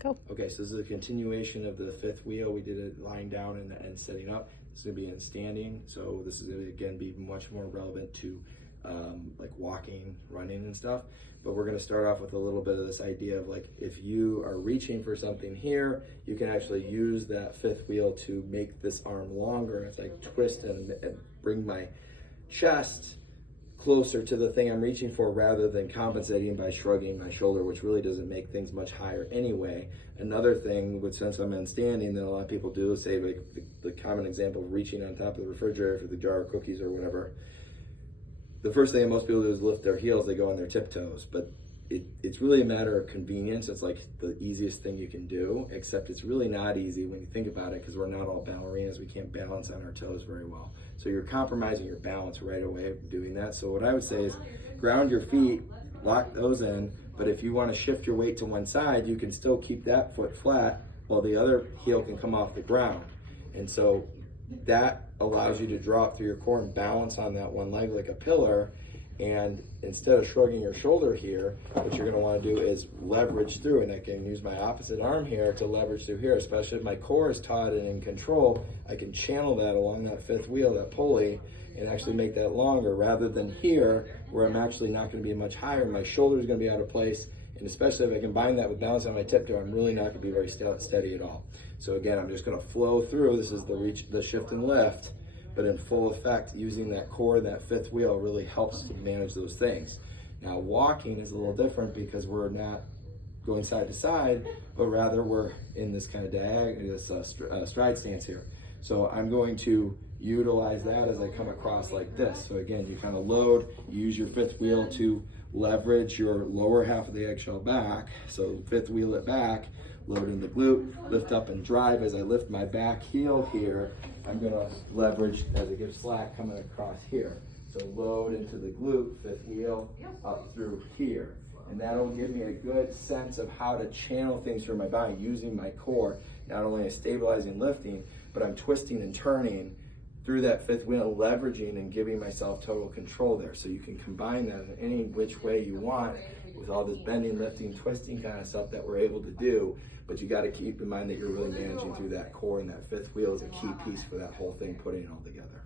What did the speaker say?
Go. Okay, so this is a continuation of the fifth wheel. We did it lying down and setting up. This is gonna be in standing. So this is gonna, again, be much more relevant to like walking, running and stuff. But we're gonna start off with a little bit of this idea of like, if you are reaching for something here, you can actually use that fifth wheel to make this arm longer. It's like twist and bring my chest closer to the thing I'm reaching for rather than compensating by shrugging my shoulder, which really doesn't make things much higher anyway. Another thing, which since I'm in standing, that a lot of people do is say, like the common example of reaching on top of the refrigerator for the jar of cookies or whatever. The first thing that most people do is lift their heels, they go on their tiptoes, but it's really a matter of convenience. It's like the easiest thing you can do, except it's really not easy when you think about it, because we're not all ballerinas. We can't balance on our toes very well. So you're compromising your balance right away doing that. So what I would say is ground your feet, lock those in, but if you want to shift your weight to one side, you can still keep that foot flat while the other heel can come off the ground. And so that allows you to drop through your core and balance on that one leg like a pillar. And instead of shrugging your shoulder here, what you're gonna wanna do is leverage through, and I can use my opposite arm here to leverage through here, especially if my core is taut and in control. I can channel that along that fifth wheel, that pulley, and actually make that longer rather than here where I'm actually not gonna be much higher. My shoulder is gonna be out of place, and especially if I combine that with balance on my tiptoe, I'm really not gonna be very steady at all. So again, I'm just gonna flow through. This is the reach, the shift and lift, but in full effect, using that core, that fifth wheel really helps to manage those things. Now walking is a little different because we're not going side to side, but rather we're in this kind of diagonal, this stride stance here. So I'm going to utilize that as I come across like this. So again, you kind of load, you use your fifth wheel to leverage your lower half of the eggshell back. So fifth wheel it back, load in the glute, lift up and drive. As I lift my back heel here, I'm gonna leverage as I give slack coming across here. So load into the glute, fifth wheel, up through here. And that'll give me a good sense of how to channel things through my body using my core, not only as stabilizing, lifting, but I'm twisting and turning through that fifth wheel, leveraging and giving myself total control there. So you can combine that in any which way you want with all this bending, lifting, twisting kind of stuff that we're able to do. But you got to keep in mind that you're really managing through that core, and that fifth wheel is a key piece for that whole thing, putting it all together.